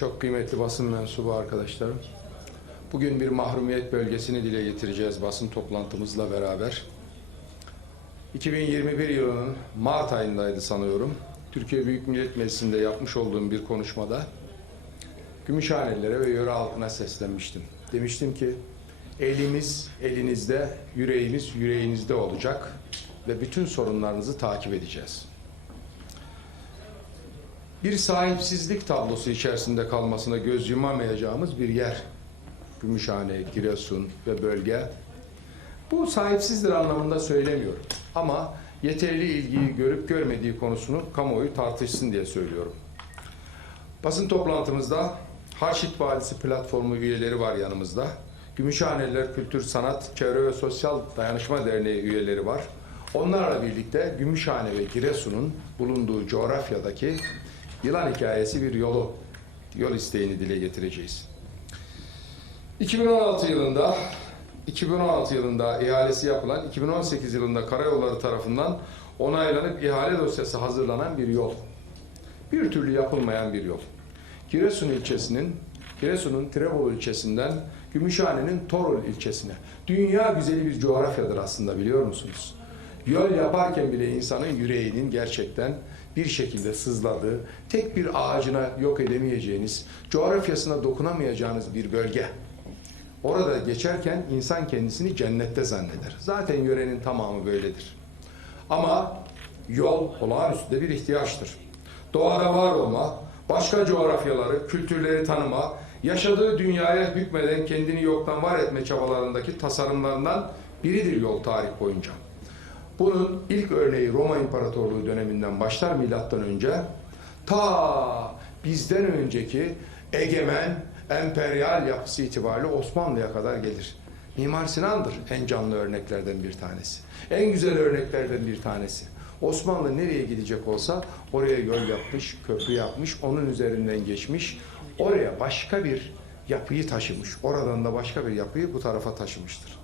Çok kıymetli basın mensubu arkadaşlarım. Bugün bir mahrumiyet bölgesini dile getireceğiz basın toplantımızla beraber. 2021 yılının Mart ayındaydı sanıyorum. Türkiye Büyük Millet Meclisi'nde yapmış olduğum bir konuşmada Gümüşhanelilere ve yöre halkına seslenmiştim. Demiştim ki elimiz elinizde, yüreğimiz yüreğinizde olacak ve bütün sorunlarınızı takip edeceğiz. Bir sahipsizlik tablosu içerisinde kalmasına göz yumamayacağımız bir yer. Gümüşhane, Giresun ve bölge. Bu sahipsizdir anlamında söylemiyorum. Ama yeterli ilgiyi görüp görmediği konusunu kamuoyu tartışsın diye söylüyorum. Basın toplantımızda Harşit Vadisi platformu üyeleri var yanımızda. Gümüşhaneliler Kültür Sanat, Çevre ve Sosyal Dayanışma Derneği üyeleri var. Onlarla birlikte Gümüşhane ve Giresun'un bulunduğu coğrafyadaki yılan hikayesi bir yolu, yol isteğini dile getireceğiz. 2016 yılında 2016 yılında ihalesi yapılan, 2018 yılında karayolları tarafından onaylanıp ihale dosyası hazırlanan bir yol. Bir türlü yapılmayan bir yol. Giresun ilçesinin, Giresun'un Tirebolu ilçesinden Gümüşhane'nin Torul ilçesine. Dünya güzeli bir coğrafyadır aslında biliyor musunuz? Yol yaparken bile insanın yüreğinin gerçekten bir şekilde sızladığı, tek bir ağacına yok edemeyeceğiniz, coğrafyasına dokunamayacağınız bir bölge. Orada geçerken insan kendisini cennette zanneder. Zaten yörenin tamamı böyledir. Ama yol olağanüstü bir ihtiyaçtır. Doğada var olma, başka coğrafyaları, kültürleri tanıma, yaşadığı dünyaya hükmeden kendini yoktan var etme çabalarındaki tasarımlarından biridir yol tarih boyunca. Bunun ilk örneği Roma İmparatorluğu döneminden başlar milattan önce. Ta bizden önceki egemen emperyal yapısı itibariyle Osmanlı'ya kadar gelir. Mimar Sinan'dır en canlı örneklerden bir tanesi. En güzel örneklerden bir tanesi. Osmanlı nereye gidecek olsa oraya yol yapmış, köprü yapmış, onun üzerinden geçmiş. Oraya başka bir yapıyı taşımış. Oradan da başka bir yapıyı bu tarafa taşımıştır.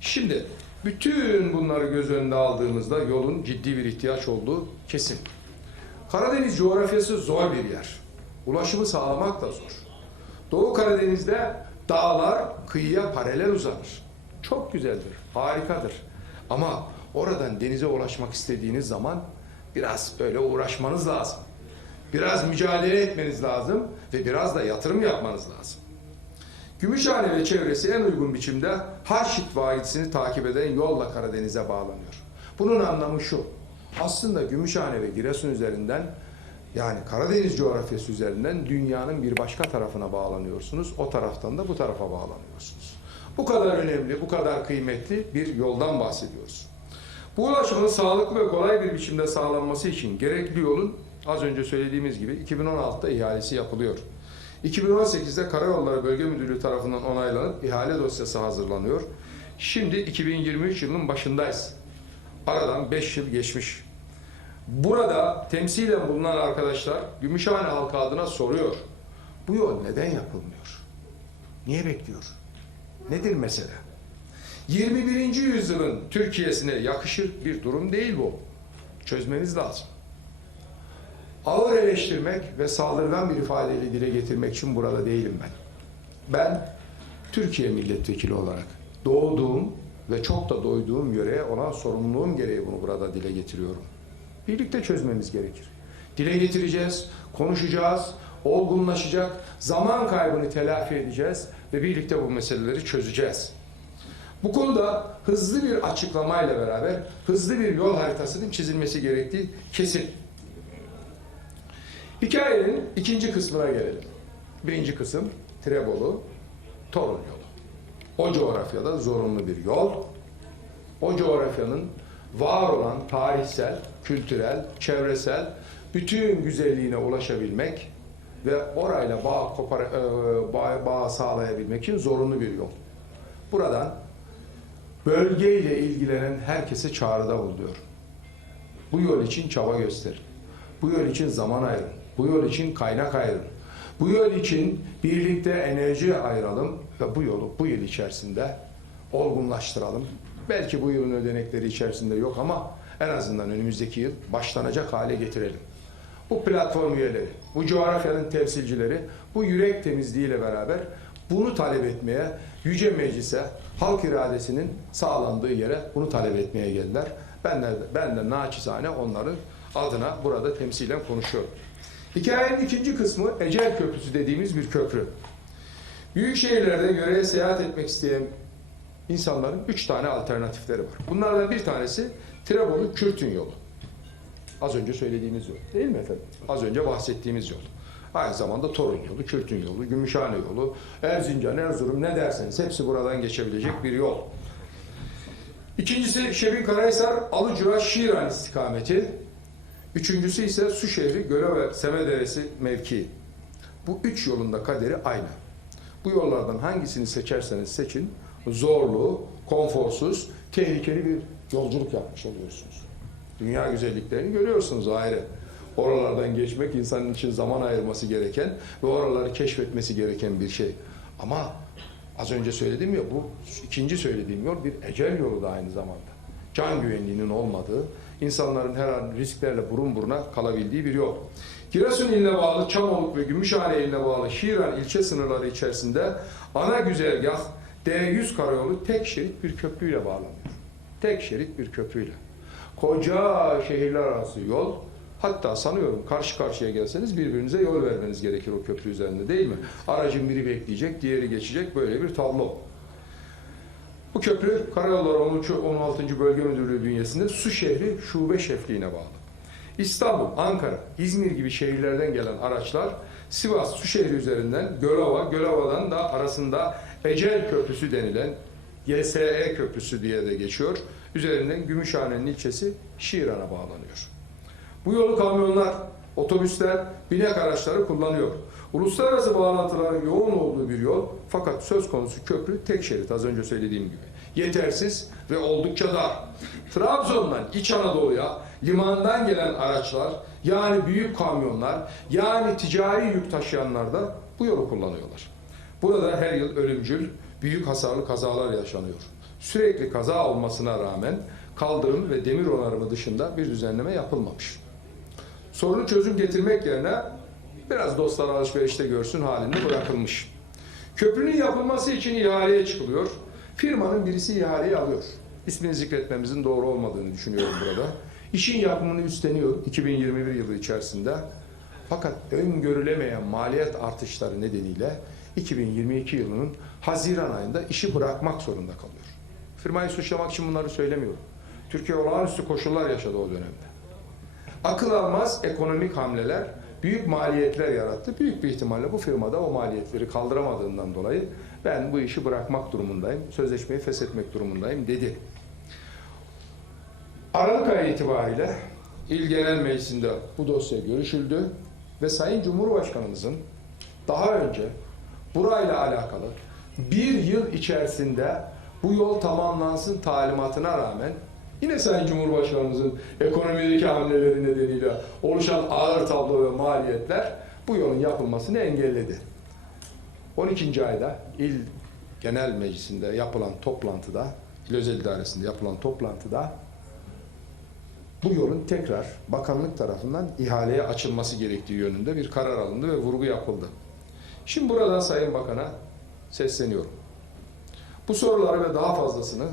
Şimdi bütün bunları göz önünde aldığımızda yolun ciddi bir ihtiyaç olduğu kesin. Karadeniz coğrafyası zor bir yer. Ulaşımı sağlamak da zor. Doğu Karadeniz'de dağlar kıyıya paralel uzanır. Çok güzeldir, harikadır. Ama oradan denize ulaşmak istediğiniz zaman biraz böyle uğraşmanız lazım. Biraz mücadele etmeniz lazım ve biraz da yatırım yapmanız lazım. Gümüşhane ve çevresi en uygun biçimde Harşit Vadisi'ni takip eden yolla Karadeniz'e bağlanıyor. Bunun anlamı şu. Aslında Gümüşhane ve Giresun üzerinden yani Karadeniz coğrafyası üzerinden dünyanın bir başka tarafına bağlanıyorsunuz. O taraftan da bu tarafa bağlanıyorsunuz. Bu kadar önemli, bu kadar kıymetli bir yoldan bahsediyoruz. Bu ulaşımın sağlıklı ve kolay bir biçimde sağlanması için gerekli yolun az önce söylediğimiz gibi 2016'da ihalesi yapılıyor. 2018'de Karayolları Bölge Müdürlüğü tarafından onaylanıp ihale dosyası hazırlanıyor. Şimdi 2023 yılının başındayız. Aradan 5 yıl geçmiş. Burada temsilen bulunan arkadaşlar Gümüşhane halkı adına soruyor. Bu yol neden yapılmıyor? Niye bekliyor? Nedir mesele? 21. yüzyılın Türkiye'sine yakışır bir durum değil bu. Çözmeniz lazım. Ağır eleştirmek ve saldırgan bir ifadeyle dile getirmek için burada değilim ben. Ben Türkiye milletvekili olarak doğduğum ve çok da doyduğum yöreye olan sorumluluğum gereği bunu burada dile getiriyorum. Birlikte çözmemiz gerekir. Dile getireceğiz, konuşacağız, olgunlaşacak, zaman kaybını telafi edeceğiz ve birlikte bu meseleleri çözeceğiz. Bu konuda hızlı bir açıklamayla beraber hızlı bir yol haritasının çizilmesi gerektiği kesin. Hikayenin ikinci kısmına gelelim. Birinci kısım Tirebolu, Torun yolu. O coğrafyada zorunlu bir yol. O coğrafyanın var olan tarihsel, kültürel, çevresel bütün güzelliğine ulaşabilmek ve orayla bağ, kopar, e, bağ, bağ sağlayabilmek için zorunlu bir yol. Buradan bölgeyle ilgilenen herkese çağrıda bulunuyor. Bu yol için çaba gösterin. Bu yol için zaman ayırın. Bu yol için kaynak ayırın. Bu yol için birlikte enerji ayıralım ve bu yolu bu yıl içerisinde olgunlaştıralım. Belki bu yılın ödenekleri içerisinde yok ama en azından önümüzdeki yıl başlanacak hale getirelim. bu platform üyeleri, bu coğrafyanın temsilcileri bu yürek temizliğiyle beraber bunu talep etmeye, Yüce Meclis'e, halk iradesinin sağlandığı yere bunu talep etmeye geldiler. Ben de, ben de naçizane onların adına burada temsilen konuşuyorum. Hikayenin ikinci kısmı Ecel Köprüsü dediğimiz bir köprü. Büyük şehirlerde yöreye seyahat etmek isteyen insanların üç tane alternatifleri var. Bunlardan bir tanesi Tirebolu Kürtün yolu. Az önce söylediğimiz yol. Değil mi efendim? Az önce bahsettiğimiz yol. Aynı zamanda Torun yolu, Kürtün yolu, Gümüşhane yolu, Erzincan, Erzurum ne derseniz hepsi buradan geçebilecek bir yol. İkincisi Şebin Karahisar, Alıcıra, Şiran istikameti. Üçüncüsü ise Suşehri, Göleve, Semederesi mevkii. Bu üç yolun da kaderi aynı. Bu yollardan hangisini seçerseniz seçin, zorlu, konforsuz, tehlikeli bir yolculuk yapmış oluyorsunuz. Dünya güzelliklerini görüyorsunuz ayrı. Oralardan geçmek insanın için zaman ayırması gereken ve oraları keşfetmesi gereken bir şey. Ama az önce söyledim ya bu ikinci söylediğim yol bir ecel yolu da aynı zamanda. Can güvenliğinin olmadığı, insanların her an risklerle burun buruna kalabildiği bir yol. Giresun iline bağlı Çamoluk ve Gümüşhane iline bağlı Şiran ilçe sınırları içerisinde ana güzergah D100 karayolu tek şerit bir köprüyle bağlanıyor. Tek şerit bir köprüyle. Koca şehirler arası yol Hatta sanıyorum karşı karşıya gelseniz birbirinize yol vermeniz gerekir o köprü üzerinde değil mi? Aracın biri bekleyecek, diğeri geçecek böyle bir tablo. Bu köprü Karayolları 13. 16. Bölge Müdürlüğü bünyesinde Su şehri şube şefliğine bağlı. İstanbul, Ankara, İzmir gibi şehirlerden gelen araçlar Sivas Su şehri üzerinden Gölova, Gölova'dan da arasında Ecel Köprüsü denilen YSE Köprüsü diye de geçiyor. Üzerinden Gümüşhane'nin ilçesi Şiran'a bağlanıyor. Bu yolu kamyonlar, otobüsler, binek araçları kullanıyor. Uluslararası bağlantıların yoğun olduğu bir yol fakat söz konusu köprü tek şerit az önce söylediğim gibi. Yetersiz ve oldukça dar. Trabzon'dan İç Anadolu'ya limandan gelen araçlar yani büyük kamyonlar yani ticari yük taşıyanlar da bu yolu kullanıyorlar. Burada her yıl ölümcül büyük hasarlı kazalar yaşanıyor. Sürekli kaza olmasına rağmen kaldırım ve demir onarımı dışında bir düzenleme yapılmamış. Sorunu çözüm getirmek yerine biraz dostlar alışverişte görsün halinde bırakılmış. Köprünün yapılması için ihaleye çıkılıyor. Firmanın birisi ihaleyi alıyor. İsmini zikretmemizin doğru olmadığını düşünüyorum burada. İşin yapımını üstleniyor 2021 yılı içerisinde. Fakat öngörülemeyen maliyet artışları nedeniyle 2022 yılının Haziran ayında işi bırakmak zorunda kalıyor. Firmayı suçlamak için bunları söylemiyorum. Türkiye olağanüstü koşullar yaşadı o dönemde. Akıl almaz ekonomik hamleler büyük maliyetler yarattı. Büyük bir ihtimalle bu firmada o maliyetleri kaldıramadığından dolayı ben bu işi bırakmak durumundayım, sözleşmeyi feshetmek durumundayım dedi. Aralık ayı itibariyle İl Genel Meclisi'nde bu dosya görüşüldü ve Sayın Cumhurbaşkanımızın daha önce burayla alakalı bir yıl içerisinde bu yol tamamlansın talimatına rağmen yine Sayın Cumhurbaşkanımızın ekonomideki hamleleri nedeniyle oluşan ağır tablo ve maliyetler bu yolun yapılmasını engelledi. 12. ayda il genel meclisinde yapılan toplantıda, il özel idaresinde yapılan toplantıda bu yolun tekrar bakanlık tarafından ihaleye açılması gerektiği yönünde bir karar alındı ve vurgu yapıldı. Şimdi buradan Sayın Bakan'a sesleniyorum. Bu soruları ve daha fazlasını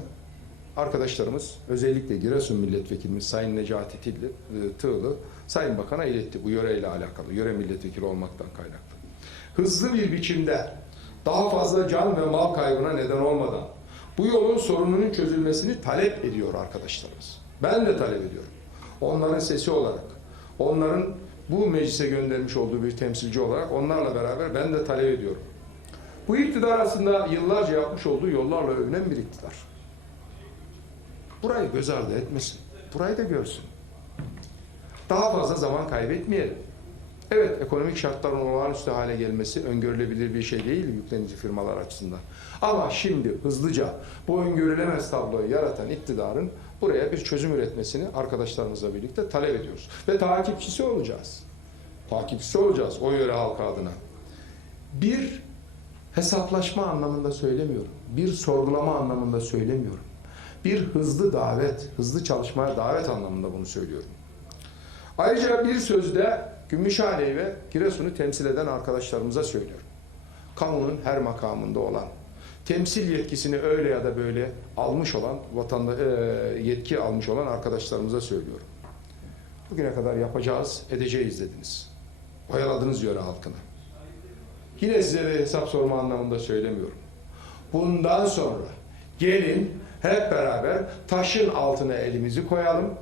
arkadaşlarımız özellikle Giresun Milletvekilimiz Sayın Necati Tilli, e, Tığlı Sayın Bakan'a iletti bu yöreyle alakalı, yöre milletvekili olmaktan kaynaklı. Hızlı bir biçimde daha fazla can ve mal kaybına neden olmadan bu yolun sorununun çözülmesini talep ediyor arkadaşlarımız. Ben de talep ediyorum. Onların sesi olarak, onların bu meclise göndermiş olduğu bir temsilci olarak onlarla beraber ben de talep ediyorum. Bu iktidar aslında yıllarca yapmış olduğu yollarla övünen bir iktidar. Burayı göz ardı etmesin. Burayı da görsün. Daha fazla zaman kaybetmeyelim. Evet, ekonomik şartların olağanüstü hale gelmesi öngörülebilir bir şey değil yüklenici firmalar açısından. Ama şimdi hızlıca bu öngörülemez tabloyu yaratan iktidarın buraya bir çözüm üretmesini arkadaşlarımızla birlikte talep ediyoruz. Ve takipçisi olacağız. Takipçisi olacağız o yöre halkı adına. Bir hesaplaşma anlamında söylemiyorum. Bir sorgulama anlamında söylemiyorum. Bir hızlı davet, hızlı çalışmaya davet anlamında bunu söylüyorum. Ayrıca bir sözde Gümüşhane'yi ve Giresun'u temsil eden arkadaşlarımıza söylüyorum. Kamunun her makamında olan, temsil yetkisini öyle ya da böyle almış olan, vatanda, e, yetki almış olan arkadaşlarımıza söylüyorum. Bugüne kadar yapacağız, edeceğiz dediniz. Oyaladınız yöre halkını. Yine size de hesap sorma anlamında söylemiyorum. Bundan sonra gelin hep beraber taşın altına elimizi koyalım,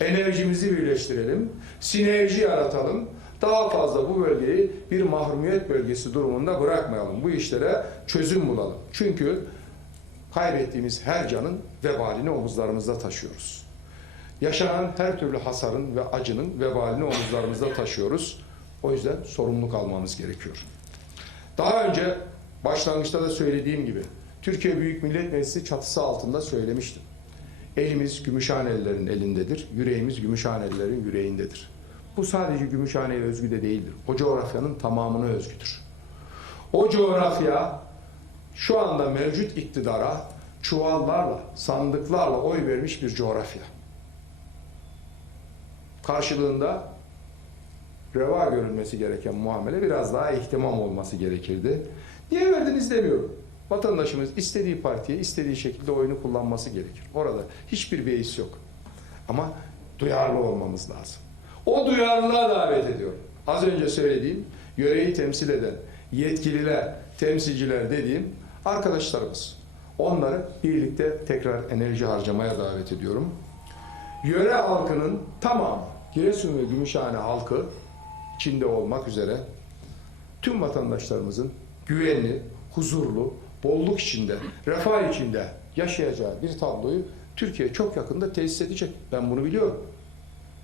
enerjimizi birleştirelim, sinerji yaratalım, daha fazla bu bölgeyi bir mahrumiyet bölgesi durumunda bırakmayalım. Bu işlere çözüm bulalım. Çünkü kaybettiğimiz her canın vebalini omuzlarımızda taşıyoruz. Yaşanan her türlü hasarın ve acının vebalini omuzlarımızda taşıyoruz. O yüzden sorumluluk almamız gerekiyor. Daha önce başlangıçta da söylediğim gibi Türkiye Büyük Millet Meclisi çatısı altında söylemiştim. Elimiz Gümüşhanelilerin elindedir, yüreğimiz Gümüşhanelilerin yüreğindedir. Bu sadece Gümüşhane'ye özgü de değildir. O coğrafyanın tamamına özgüdür. O coğrafya şu anda mevcut iktidara çuvallarla, sandıklarla oy vermiş bir coğrafya. Karşılığında reva görülmesi gereken muamele biraz daha ihtimam olması gerekirdi. Niye verdiniz demiyorum. Vatandaşımız istediği partiye istediği şekilde oyunu kullanması gerekir. Orada hiçbir beis yok. Ama duyarlı olmamız lazım. O duyarlılığa davet ediyorum. Az önce söylediğim yöreyi temsil eden yetkililer, temsilciler dediğim arkadaşlarımız. Onları birlikte tekrar enerji harcamaya davet ediyorum. Yöre halkının tamamı, Giresun ve Gümüşhane halkı içinde olmak üzere tüm vatandaşlarımızın güvenli, huzurlu, bolluk içinde, refah içinde yaşayacağı bir tabloyu Türkiye çok yakında tesis edecek. Ben bunu biliyorum.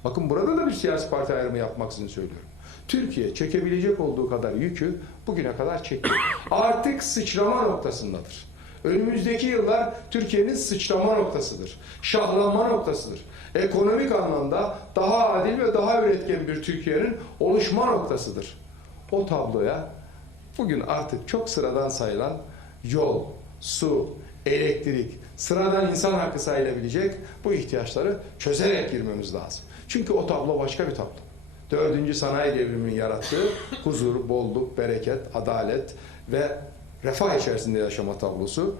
Bakın burada da bir siyasi parti ayrımı yapmaksızın söylüyorum. Türkiye çekebilecek olduğu kadar yükü bugüne kadar çekti. Artık sıçrama noktasındadır. Önümüzdeki yıllar Türkiye'nin sıçrama noktasıdır. Şahlanma noktasıdır. Ekonomik anlamda daha adil ve daha üretken bir Türkiye'nin oluşma noktasıdır. O tabloya bugün artık çok sıradan sayılan yol, su, elektrik, sıradan insan hakkı sayılabilecek bu ihtiyaçları çözerek girmemiz lazım. Çünkü o tablo başka bir tablo. Dördüncü sanayi devriminin yarattığı huzur, bolluk, bereket, adalet ve refah içerisinde yaşama tablosu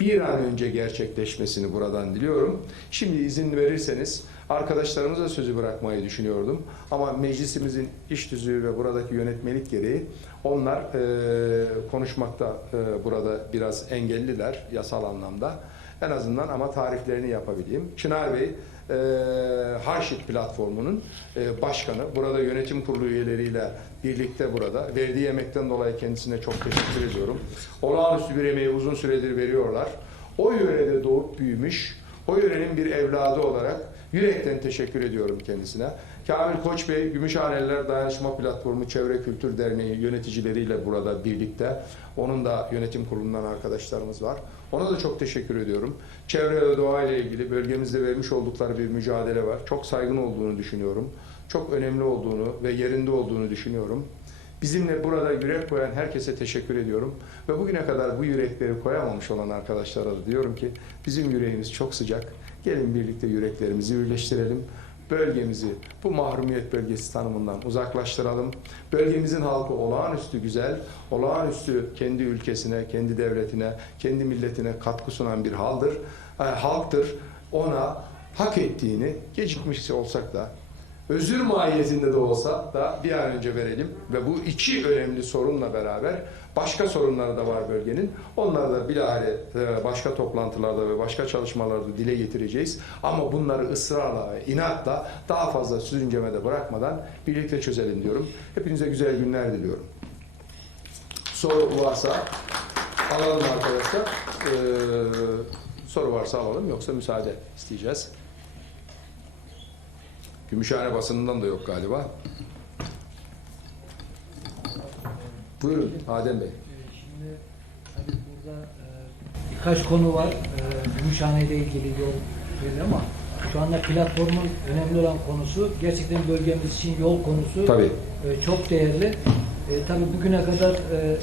bir an önce gerçekleşmesini buradan diliyorum. Şimdi izin verirseniz arkadaşlarımıza sözü bırakmayı düşünüyordum. Ama meclisimizin iş tüzüğü ve buradaki yönetmelik gereği onlar e, konuşmakta e, burada biraz engelliler yasal anlamda. En azından ama tariflerini yapabileyim. Çınar Bey, e, Harşit platformunun e, başkanı. Burada yönetim kurulu üyeleriyle birlikte burada. Verdiği emekten dolayı kendisine çok teşekkür ediyorum. Olağanüstü bir emeği uzun süredir veriyorlar. O yörede doğup büyümüş, o yörenin bir evladı olarak yürekten teşekkür ediyorum kendisine. Kamil Koç Bey, Gümüşhaneliler Dayanışma Platformu Çevre Kültür Derneği yöneticileriyle burada birlikte. Onun da yönetim kurulundan arkadaşlarımız var. Ona da çok teşekkür ediyorum. Çevre ve doğa ile ilgili bölgemizde vermiş oldukları bir mücadele var. Çok saygın olduğunu düşünüyorum. Çok önemli olduğunu ve yerinde olduğunu düşünüyorum. Bizimle burada yürek koyan herkese teşekkür ediyorum. Ve bugüne kadar bu yürekleri koyamamış olan arkadaşlara da diyorum ki bizim yüreğimiz çok sıcak. Gelin birlikte yüreklerimizi birleştirelim. Bölgemizi bu mahrumiyet bölgesi tanımından uzaklaştıralım. Bölgemizin halkı olağanüstü güzel, olağanüstü kendi ülkesine, kendi devletine, kendi milletine katkı sunan bir haldır, e, halktır. Ona hak ettiğini gecikmiş olsak da özür mahiyetinde de olsa da bir an önce verelim ve bu iki önemli sorunla beraber başka sorunları da var bölgenin. Onları da bilahare e, başka toplantılarda ve başka çalışmalarda dile getireceğiz. Ama bunları ısrarla ve inatla daha fazla sürüncemede bırakmadan birlikte çözelim diyorum. Hepinize güzel günler diliyorum. Soru varsa alalım arkadaşlar. Ee, soru varsa alalım yoksa müsaade isteyeceğiz. Gümüşhane basınından da yok galiba. Buyurun Adem Bey. Şimdi tabii burada e, birkaç konu var. E, Gümüşhane ile ilgili yol belli ama şu anda platformun önemli olan konusu gerçekten bölgemiz için yol konusu Tabii. e, çok değerli. E, tabii bugüne kadar e,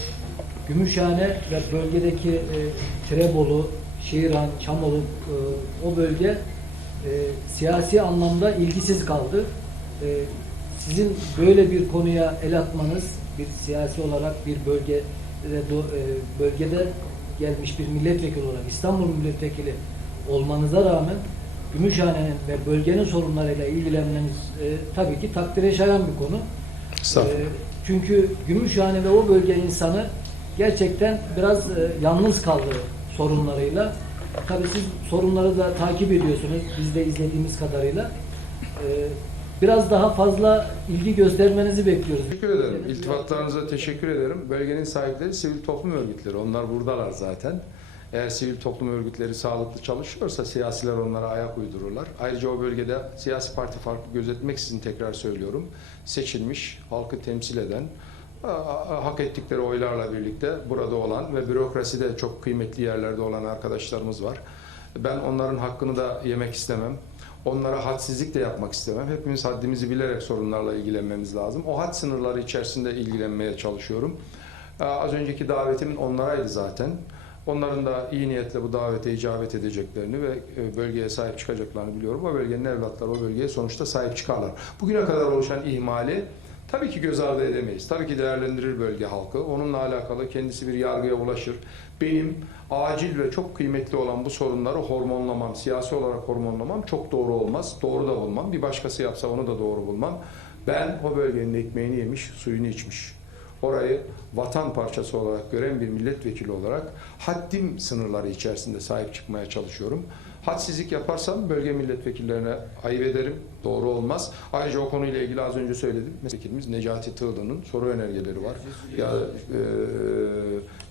Gümüşhane ve bölgedeki e, Tirebolu, Şiran, Çamoluk e, o bölge e, siyasi anlamda ilgisiz kaldı. E, Sizin böyle bir konuya el atmanız, bir siyasi olarak bir bölgede, do- e, bölgede gelmiş bir milletvekili olarak İstanbul milletvekili olmanıza rağmen Gümüşhane'nin ve bölgenin sorunlarıyla ilgilenmeniz e, tabii ki takdire şayan bir konu. E, çünkü Gümüşhane ve o bölge insanı gerçekten biraz e, yalnız kaldı sorunlarıyla. Tabii siz sorunları da takip ediyorsunuz. Biz de izlediğimiz kadarıyla. E, biraz daha fazla ilgi göstermenizi bekliyoruz. Teşekkür ederim. İltifatlarınıza teşekkür ederim. Bölgenin sahipleri sivil toplum örgütleri. Onlar buradalar zaten. Eğer sivil toplum örgütleri sağlıklı çalışıyorsa siyasiler onlara ayak uydururlar. Ayrıca o bölgede siyasi parti farkı gözetmeksizin tekrar söylüyorum. Seçilmiş, halkı temsil eden, hak ettikleri oylarla birlikte burada olan ve bürokraside çok kıymetli yerlerde olan arkadaşlarımız var. Ben onların hakkını da yemek istemem. Onlara hadsizlik de yapmak istemem. Hepimiz haddimizi bilerek sorunlarla ilgilenmemiz lazım. O had sınırları içerisinde ilgilenmeye çalışıyorum. Az önceki davetimin onlaraydı zaten. Onların da iyi niyetle bu davete icabet edeceklerini ve e, bölgeye sahip çıkacaklarını biliyorum. O bölgenin evlatları o bölgeye sonuçta sahip çıkarlar. Bugüne kadar oluşan ihmali tabii ki göz ardı edemeyiz. Tabii ki değerlendirir bölge halkı. Onunla alakalı kendisi bir yargıya ulaşır. Benim acil ve çok kıymetli olan bu sorunları hormonlamam, siyasi olarak hormonlamam çok doğru olmaz. Doğru da olmam. Bir başkası yapsa onu da doğru bulmam. Ben o bölgenin ekmeğini yemiş, suyunu içmiş. Orayı vatan parçası olarak gören bir milletvekili olarak haddim sınırları içerisinde sahip çıkmaya çalışıyorum. Hadsizlik yaparsam bölge milletvekillerine ayıp ederim. Doğru olmaz. Ayrıca o konuyla ilgili az önce söyledim. Milletvekilimiz Necati Tığlı'nın soru önergeleri var. Ya e,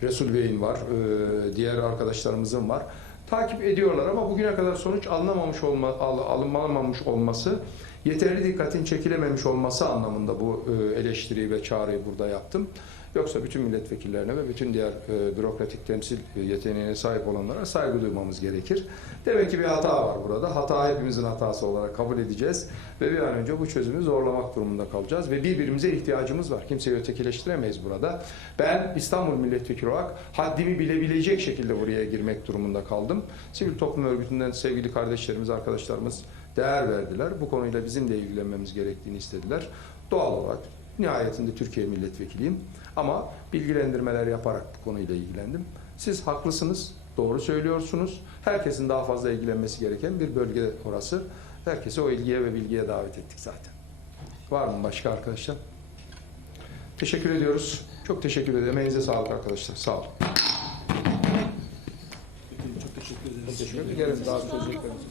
Resul Bey'in var. e, diğer arkadaşlarımızın var. Takip ediyorlar ama bugüne kadar sonuç alınamamış olma, al, alınmamış olması yeterli dikkatin çekilememiş olması anlamında bu e, eleştiriyi ve çağrıyı burada yaptım. Yoksa bütün milletvekillerine ve bütün diğer e, bürokratik temsil yeteneğine sahip olanlara saygı duymamız gerekir. Demek ki bir hata var burada. Hata hepimizin hatası olarak kabul edeceğiz ve bir an önce bu çözümü zorlamak durumunda kalacağız ve birbirimize ihtiyacımız var. Kimseyi ötekileştiremeyiz burada. Ben İstanbul milletvekili olarak haddimi bilebilecek şekilde buraya girmek durumunda kaldım. Sivil toplum örgütünden sevgili kardeşlerimiz, arkadaşlarımız değer verdiler. Bu konuyla bizim de ilgilenmemiz gerektiğini istediler. Doğal olarak nihayetinde Türkiye milletvekiliyim ama bilgilendirmeler yaparak bu konuyla ilgilendim. Siz haklısınız, doğru söylüyorsunuz. Herkesin daha fazla ilgilenmesi gereken bir bölge orası. Herkesi o ilgiye ve bilgiye davet ettik zaten. Var mı başka arkadaşlar? Teşekkür ediyoruz. Çok teşekkür ederim. Elinize sağlık arkadaşlar. Sağ olun. Çok teşekkür ederiz. Teşekkür ederim. Daha söyleyeceklerimiz.